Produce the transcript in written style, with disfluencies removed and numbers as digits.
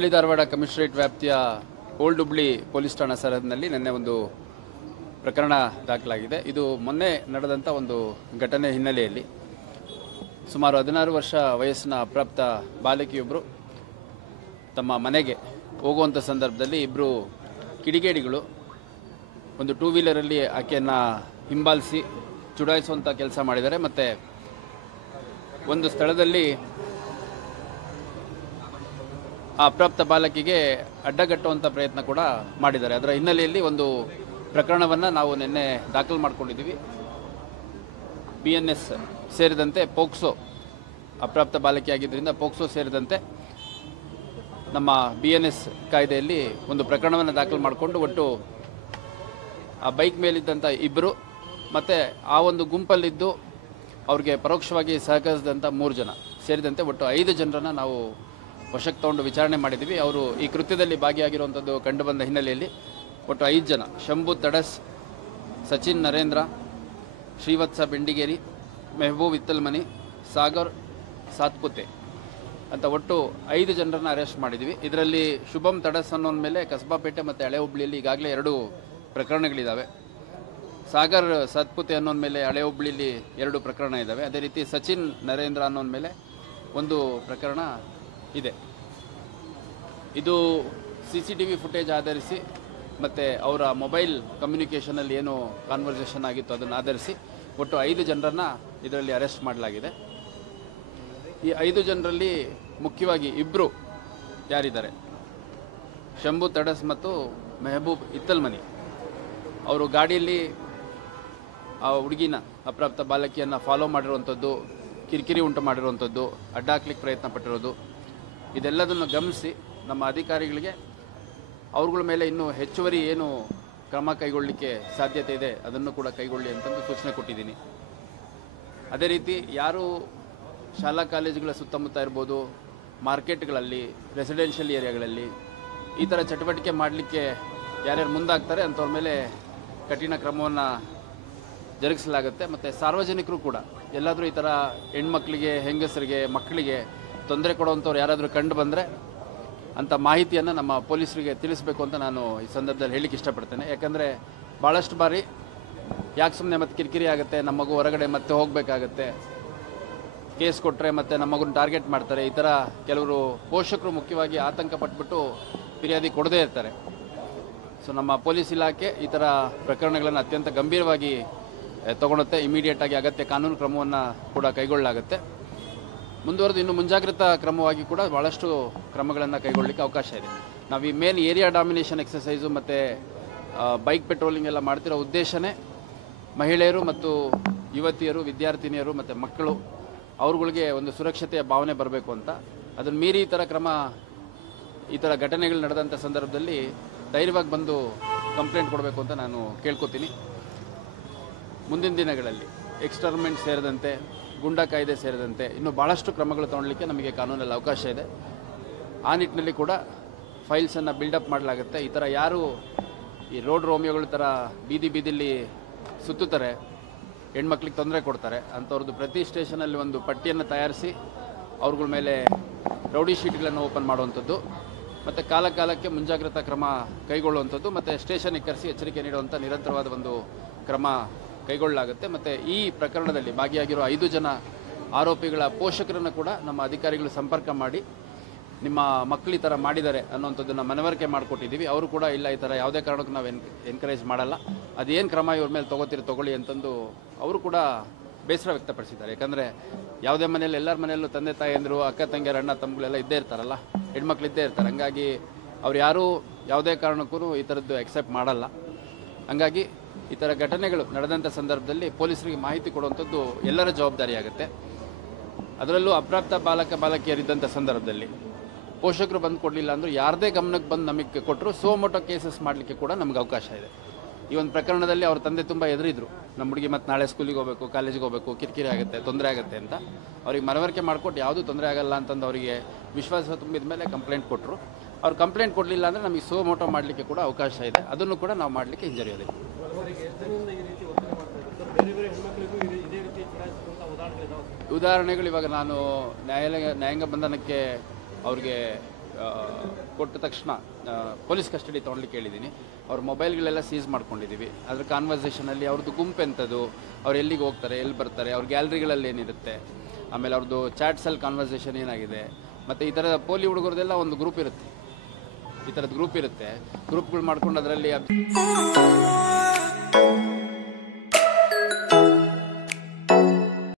Hubballi Dharwad commissionerate ವ್ಯಾಪ್ತಿಯ old Hubli police ಠಾಣಾ ಸರಹದ್ದಿನಲ್ಲಿ ನಿನ್ನೆ ಒಂದು ಪ್ರಕರಣ ದಾಖಲಾಗಿದೆ. ಇದು ಮೊನ್ನೆ ನಡೆದಂಥ ಒಂದು ಘಟನೆ ಹಿನ್ನೆಲೆಯಲ್ಲಿ ಸುಮಾರು 16 ವರ್ಷ ವಯಸ್ಸಿನ ಅಪ್ರಾಪ್ತ ಬಾಲಕಿಯೊಬ್ಬರು ತಮ್ಮ ಮನೆಗೆ ಹೋಗುವಂಥ ಸಂದರ್ಭದಲ್ಲಿ ಇಬ್ಬರು ಕಿಡಿಗೇಡಿಗಳು ಒಂದು ಟೂ ವೀಲರಲ್ಲಿ ಆಕೆಯನ್ನು ಹಿಂಬಾಲಿಸಿ ಚುಡಾಯಿಸುವಂಥ ಕೆಲಸ ಮಾಡಿದ್ದಾರೆ. ಮತ್ತು ಒಂದು ಸ್ಥಳದಲ್ಲಿ ಆ ಅಪ್ರಾಪ್ತ ಬಾಲಕಿಗೆ ಅಡ್ಡಗಟ್ಟುವಂಥ ಪ್ರಯತ್ನ ಕೂಡ ಮಾಡಿದ್ದಾರೆ. ಅದರ ಹಿನ್ನೆಲೆಯಲ್ಲಿ ಒಂದು ಪ್ರಕರಣವನ್ನು ನಾವು ನಿನ್ನೆ ದಾಖಲು ಮಾಡ್ಕೊಂಡಿದ್ದೀವಿ. BNS ಸೇರಿದಂತೆ ಪೋಕ್ಸೋ, ಅಪ್ರಾಪ್ತ ಬಾಲಕಿ ಆಗಿದ್ದರಿಂದ ಪೋಕ್ಸೋ ಸೇರಿದಂತೆ ನಮ್ಮ BNS ಕಾಯ್ದೆಯಲ್ಲಿ ಒಂದು ಪ್ರಕರಣವನ್ನು ದಾಖಲು ಮಾಡಿಕೊಂಡು ಒಟ್ಟು ಆ ಬೈಕ್ ಮೇಲಿದ್ದಂಥ ಇಬ್ಬರು ಮತ್ತು ಆ ಒಂದು ಗುಂಪಲ್ಲಿದ್ದು ಅವ್ರಿಗೆ ಪರೋಕ್ಷವಾಗಿ ಸಹಕರಿಸಿದಂಥ 3 ಜನ ಸೇರಿದಂತೆ ಒಟ್ಟು 5 ಜನರನ್ನು ನಾವು ವಶಕ್ಕೆ ತಗೊಂಡು ವಿಚಾರಣೆ ಮಾಡಿದ್ದೀವಿ. ಅವರು ಈ ಕೃತ್ಯದಲ್ಲಿ ಭಾಗಿಯಾಗಿರುವಂಥದ್ದು ಕಂಡುಬಂದ ಹಿನ್ನೆಲೆಯಲ್ಲಿ ಒಟ್ಟು 5 ಜನ, ಶಂಭು ತಡಸ್, ಸಚಿನ್ ನರೇಂದ್ರ, ಶ್ರೀವತ್ಸ ಬೆಂಡಿಗೇರಿ, ಮೆಹಬೂಬ್ ಇತ್ತಲ್ಮನಿ, ಸಾಗರ್ ಸಾತ್ಪುತೆ ಅಂತ ಒಟ್ಟು 5 ಜನರನ್ನು ಅರೆಸ್ಟ್ ಮಾಡಿದ್ದೀವಿ. ಇದರಲ್ಲಿ ಶುಭಂ ತಡಸ್ ಅನ್ನೋನ ಮೇಲೆ ಕಸಬಾಪೇಟೆ ಮತ್ತು ಹಳೆ ಹುಬ್ಳಿಯಲ್ಲಿ ಈಗಾಗಲೇ 2 ಪ್ರಕರಣಗಳಿದ್ದಾವೆ. ಸಾಗರ್ ಸಾತ್ಪುತೆ ಅನ್ನೋನ ಮೇಲೆ ಹಳೆ ಹುಬ್ಳಿಯಲ್ಲಿ 2 ಪ್ರಕರಣ ಇದ್ದಾವೆ. ಅದೇ ರೀತಿ ಸಚಿನ್ ನರೇಂದ್ರ ಅನ್ನೋನ ಮೇಲೆ 1 ಪ್ರಕರಣ ಇದೆ. ಇದು CCTV ಫುಟೇಜ್ ಆಧರಿಸಿ ಮತ್ತು ಅವರ ಮೊಬೈಲ್ ಕಮ್ಯುನಿಕೇಷನಲ್ಲಿ ಏನು ಕಾನ್ವರ್ಸೇಷನ್ ಆಗಿತ್ತು ಅದನ್ನು ಆಧರಿಸಿ ಒಟ್ಟು 5 ಜನರನ್ನು ಇದರಲ್ಲಿ ಅರೆಸ್ಟ್ ಮಾಡಲಾಗಿದೆ. ಈ 5 ಜನರಲ್ಲಿ ಮುಖ್ಯವಾಗಿ ಇಬ್ಬರು ಯಾರಿದ್ದಾರೆ, ಶಂಭು ತಡಸ್ ಮತ್ತು ಮೆಹಬೂಬ್ ಇತ್ತಲ್ಮನಿ, ಅವರು ಗಾಡಿಯಲ್ಲಿ ಆ ಹುಡುಗಿನ ಅಪ್ರಾಪ್ತ ಬಾಲಕಿಯನ್ನು ಫಾಲೋ ಮಾಡಿರುವಂಥದ್ದು, ಕಿರಿಕಿರಿ ಉಂಟು ಮಾಡಿರುವಂಥದ್ದು, ಅಡ್ಡ ಹಾಕ್ಲಿಕ್ಕೆ ಪ್ರಯತ್ನ ಪಟ್ಟಿರೋದು, ಇದೆಲ್ಲದನ್ನು ಗಮನಿಸಿ ನಮ್ಮ ಅಧಿಕಾರಿಗಳಿಗೆ ಅವ್ರಗಳ ಮೇಲೆ ಇನ್ನೂ ಹೆಚ್ಚುವರಿ ಏನು ಕ್ರಮ ಕೈಗೊಳ್ಳಲಿಕ್ಕೆ ಸಾಧ್ಯತೆ ಇದೆ ಅದನ್ನು ಕೂಡ ಕೈಗೊಳ್ಳಿ ಅಂತಂದು ಸೂಚನೆ ಕೊಟ್ಟಿದ್ದೀನಿ. ಅದೇ ರೀತಿ ಯಾರು ಶಾಲಾ ಕಾಲೇಜುಗಳ ಸುತ್ತಮುತ್ತ ಇರ್ಬೋದು, ಮಾರ್ಕೆಟ್ಗಳಲ್ಲಿ, ರೆಸಿಡೆನ್ಷಿಯಲ್ ಏರಿಯಾಗಳಲ್ಲಿ ಈ ಥರ ಚಟುವಟಿಕೆ ಮಾಡಲಿಕ್ಕೆ ಯಾರ್ಯಾರು ಮುಂದಾಗ್ತಾರೆ ಅಂಥವ್ರ ಮೇಲೆ ಕಠಿಣ ಕ್ರಮವನ್ನು ಜರುಗಿಸಲಾಗುತ್ತೆ. ಮತ್ತು ಸಾರ್ವಜನಿಕರು ಕೂಡ ಎಲ್ಲಾದರೂ ಈ ಥರ ಹೆಣ್ಮಕ್ಳಿಗೆ, ಹೆಂಗಸರಿಗೆ, ಮಕ್ಕಳಿಗೆ ತೊಂದರೆ ಕೊಡುವಂಥವ್ರು ಯಾರಾದರೂ ಕಂಡು ಬಂದರೆ ಅಂಥ ಮಾಹಿತಿಯನ್ನು ನಮ್ಮ ಪೊಲೀಸರಿಗೆ ತಿಳಿಸಬೇಕು ಅಂತ ನಾನು ಈ ಸಂದರ್ಭದಲ್ಲಿ ಹೇಳಲಿಕ್ಕೆ ಇಷ್ಟಪಡ್ತೇನೆ. ಯಾಕಂದರೆ ಭಾಳಷ್ಟು ಬಾರಿ ಯಾಕೆ ಸುಮ್ಮನೆ ಮತ್ತೆ ಕಿರಿಕಿರಿ ಆಗುತ್ತೆ, ನಮ್ಮ ಮಗು ಹೊರಗಡೆ ಮತ್ತೆ ಹೋಗಬೇಕಾಗತ್ತೆ, ಕೇಸ್ ಕೊಟ್ಟರೆ ಮತ್ತೆ ನಮ್ಮ ಮಗುನ ಟಾರ್ಗೆಟ್ ಮಾಡ್ತಾರೆ, ಈ ಥರ ಕೆಲವರು ಪೋಷಕರು ಮುಖ್ಯವಾಗಿ ಆತಂಕ ಪಟ್ಬಿಟ್ಟು ಫಿರ್ಯಾದಿ ಕೊಡದೇ ಇರ್ತಾರೆ. ಸೊ ನಮ್ಮ ಪೊಲೀಸ್ ಇಲಾಖೆ ಈ ಥರ ಪ್ರಕರಣಗಳನ್ನು ಅತ್ಯಂತ ಗಂಭೀರವಾಗಿ ತಗೊಳುತ್ತೆ. ಇಮಿಡಿಯೇಟಾಗಿ ಅಗತ್ಯ ಕಾನೂನು ಕ್ರಮವನ್ನು ಕೂಡ ಕೈಗೊಳ್ಳಲಾಗುತ್ತೆ. ಮುಂದುವರೆದು ಇನ್ನು ಮುಂಜಾಗ್ರತಾ ಕ್ರಮವಾಗಿ ಕೂಡ ಭಾಳಷ್ಟು ಕ್ರಮಗಳನ್ನು ಕೈಗೊಳ್ಳಲಿಕ್ಕೆ ಅವಕಾಶ ಇದೆ. ನಾವು ಈ ಮೇನ್ ಏರಿಯಾ ಡಾಮಿನೇಷನ್ ಎಕ್ಸಸೈಸು ಮತ್ತು ಬೈಕ್ ಪೆಟ್ರೋಲಿಂಗ್ ಎಲ್ಲ ಮಾಡ್ತಿರೋ ಉದ್ದೇಶನೇ ಮಹಿಳೆಯರು ಮತ್ತು ಯುವತಿಯರು, ವಿದ್ಯಾರ್ಥಿನಿಯರು ಮತ್ತು ಮಕ್ಕಳು ಅವ್ರುಗಳಿಗೆ ಒಂದು ಸುರಕ್ಷತೆಯ ಭಾವನೆ ಬರಬೇಕು ಅಂತ. ಅದನ್ನು ಮೀರಿ ಈ ಥರ ಘಟನೆಗಳು ನಡೆದಂಥ ಸಂದರ್ಭದಲ್ಲಿ ಧೈರ್ಯವಾಗಿ ಬಂದು ಕಂಪ್ಲೇಂಟ್ ಕೊಡಬೇಕು ಅಂತ ನಾನು ಕೇಳ್ಕೊತೀನಿ. ಮುಂದಿನ ದಿನಗಳಲ್ಲಿ ಎಕ್ಸ್ಟರ್ಮೆಂಟ್ ಸೇರಿದಂತೆ, ಗುಂಡಾ ಕಾಯ್ದೆ ಸೇರಿದಂತೆ ಇನ್ನೂ ಭಾಳಷ್ಟು ಕ್ರಮಗಳು ತಗೊಳ್ಳಿಕ್ಕೆ ನಮಗೆ ಕಾನೂನಲ್ಲಿ ಅವಕಾಶ ಇದೆ. ಆ ನಿಟ್ಟಿನಲ್ಲಿ ಕೂಡ ಫೈಲ್ಸನ್ನು ಬಿಲ್ಡಪ್ ಮಾಡಲಾಗುತ್ತೆ. ಈ ಥರ ಯಾರು ಈ ರೋಡ್ ರೋಮಿಯೋಗಳ ಥರ ಬೀದಿಲಿ ಸುತ್ತುತ್ತಾರೆ, ಹೆಣ್ಮಕ್ಳಿಗೆ ತೊಂದರೆ ಕೊಡ್ತಾರೆ ಅಂಥವ್ರದ್ದು ಪ್ರತಿ ಸ್ಟೇಷನಲ್ಲಿ ಒಂದು ಪಟ್ಟಿಯನ್ನು ತಯಾರಿಸಿ ಅವ್ರಗಳ ಮೇಲೆ ರೌಡಿ ಶೀಟ್ಗಳನ್ನು ಓಪನ್ ಮಾಡುವಂಥದ್ದು ಮತ್ತು ಕಾಲಕ್ಕೆ ಮುಂಜಾಗ್ರತಾ ಕ್ರಮ ಕೈಗೊಳ್ಳುವಂಥದ್ದು ಮತ್ತು ಸ್ಟೇಷನ್ಗೆ ಕರೆಸಿ ಎಚ್ಚರಿಕೆ ನೀಡುವಂಥ ನಿರಂತರವಾದ ಒಂದು ಕ್ರಮ ಕೈಗೊಳ್ಳಲಾಗುತ್ತೆ. ಮತ್ತು ಈ ಪ್ರಕರಣದಲ್ಲಿ ಭಾಗಿಯಾಗಿರೋ 5 ಜನ ಆರೋಪಿಗಳ ಪೋಷಕರನ್ನು ಕೂಡ ನಮ್ಮ ಅಧಿಕಾರಿಗಳು ಸಂಪರ್ಕ ಮಾಡಿ ನಿಮ್ಮ ಮಕ್ಕಳು ಈ ಥರ ಮಾಡಿದ್ದಾರೆ ಅನ್ನೋಂಥದ್ದನ್ನು ಮನವರಿಕೆ ಮಾಡಿಕೊಟ್ಟಿದ್ದೀವಿ. ಅವರು ಕೂಡ ಇಲ್ಲ, ಈ ಥರ ಯಾವುದೇ ಕಾರಣಕ್ಕೂ ನಾವು ಎನ್ಕರೇಜ್ ಮಾಡಲ್ಲ, ಅದೇನು ಕ್ರಮ ಇವ್ರ ಮೇಲೆ ತಗೊಳ್ಳಿ ಅಂತಂದು ಅವರು ಕೂಡ ಬೇಸರ ವ್ಯಕ್ತಪಡಿಸಿದ್ದಾರೆ. ಯಾಕಂದರೆ ಯಾವುದೇ ಮನೆಯಲ್ಲಿ, ಎಲ್ಲರ ಮನೆಯಲ್ಲೂ ತಂದೆ ತಾಯಿಯಂದರು, ಅಕ್ಕ ತಂಗಿಯರು, ಅಣ್ಣ ತಮ್ಮಗಳೆಲ್ಲ ಇದ್ದೇ ಇರ್ತಾರಲ್ಲ, ಹೆಣ್ಮಕ್ಳು ಇದ್ದೇ ಇರ್ತಾರೆ. ಹಂಗಾಗಿ ಅವ್ರು ಯಾರೂ ಯಾವುದೇ ಕಾರಣಕ್ಕೂ ಈ ಥರದ್ದು ಎಕ್ಸೆಪ್ಟ್ ಮಾಡಲ್ಲ. ಹಂಗಾಗಿ ಈ ಥರ ಘಟನೆಗಳು ನಡೆದಂಥ ಸಂದರ್ಭದಲ್ಲಿ ಪೊಲೀಸರಿಗೆ ಮಾಹಿತಿ ಕೊಡುವಂಥದ್ದು ಎಲ್ಲರ ಜವಾಬ್ದಾರಿಯಾಗುತ್ತೆ. ಅದರಲ್ಲೂ ಅಪ್ರಾಪ್ತ ಬಾಲಕಿಯರಿದ್ದಂಥ ಸಂದರ್ಭದಲ್ಲಿ ಪೋಷಕರು ಬಂದು ಕೊಡಲಿಲ್ಲ ಅಂದರೂ ಯಾರದೇ ಗಮನಕ್ಕೆ ಬಂದು ನಮಗೆ ಕೊಟ್ಟರು ಸೋಮೋಟೋ ಕೇಸಸ್ ಮಾಡಲಿಕ್ಕೆ ಕೂಡ ನಮಗೆ ಅವಕಾಶ ಇದೆ. ಈ ಒಂದು ಪ್ರಕರಣದಲ್ಲಿ ಅವ್ರ ತಂದೆ ತುಂಬ ಎದುರಿದ್ರು, ನಮ್ಮ ಹುಡುಗಿ ಮತ್ತು ನಾಳೆ ಸ್ಕೂಲಿಗೆ ಹೋಗಬೇಕು, ಕಾಲೇಜಿಗೆ ಹೋಗಬೇಕು, ಕಿರಿಕಿರಿ ಆಗುತ್ತೆ, ತೊಂದರೆ ಆಗುತ್ತೆ ಅಂತ. ಅವ್ರಿಗೆ ಮನವರಿಕೆ ಮಾಡಿಕೊಟ್ಟು ಯಾವುದೂ ತೊಂದರೆ ಆಗಲ್ಲ ಅಂತಂದು ಅವರಿಗೆ ವಿಶ್ವಾಸ ತುಂಬಿದ ಮೇಲೆ ಕಂಪ್ಲೇಂಟ್ ಕೊಟ್ಟರು. ಅವ್ರು ಕಂಪ್ಲೇಂಟ್ ಕೊಡಲಿಲ್ಲ ಅಂದರೆ ನಮಗೆ ಸೋಮೋಟೋ ಮಾಡಲಿಕ್ಕೆ ಕೂಡ ಅವಕಾಶ ಇದೆ. ಅದನ್ನು ಕೂಡ ನಾವು ಮಾಡಲಿಕ್ಕೆ ಹಿಂಜರಿಯೋದಿಲ್ಲ. ಉದಾಹರಣೆಗಳು ಇವಾಗ ನಾನು ನ್ಯಾಯಾಂಗ ಬಂಧನಕ್ಕೆ ಅವ್ರಿಗೆ ಕೊಟ್ಟ ತಕ್ಷಣ ಪೊಲೀಸ್ ಕಸ್ಟಡಿ ತೊಗೊಳ್ಲಿಕ್ಕೆ ಹೇಳಿದ್ದೀನಿ. ಅವ್ರ ಮೊಬೈಲ್ಗಳೆಲ್ಲ ಸೀಸ್ ಮಾಡ್ಕೊಂಡಿದ್ದೀವಿ. ಅದ್ರ ಕಾನ್ವರ್ಸೇಷನಲ್ಲಿ ಅವ್ರದ್ದು ಗುಂಪು ಎಂಥದ್ದು, ಅವ್ರು ಎಲ್ಲಿಗೆ ಹೋಗ್ತಾರೆ, ಎಲ್ಲಿ ಬರ್ತಾರೆ, ಅವ್ರ ಗ್ಯಾಲರಿಗಳಲ್ಲಿ ಏನಿರುತ್ತೆ, ಆಮೇಲೆ ಅವ್ರದ್ದು ಚಾಟ್ಸಲ್ಲಿ ಕಾನ್ವರ್ಸೇಷನ್ ಏನಾಗಿದೆ, ಮತ್ತು ಈ ಥರದ ಪೋಲಿ ಹುಡುಗರದೆಲ್ಲ ಒಂದು ಗ್ರೂಪ್ ಇರುತ್ತೆ, ಈ ಥರದ್ದು ಗ್ರೂಪ್ ಇರುತ್ತೆ. ಗ್ರೂಪ್ಗಳು ಮಾಡ್ಕೊಂಡು ಅದರಲ್ಲಿ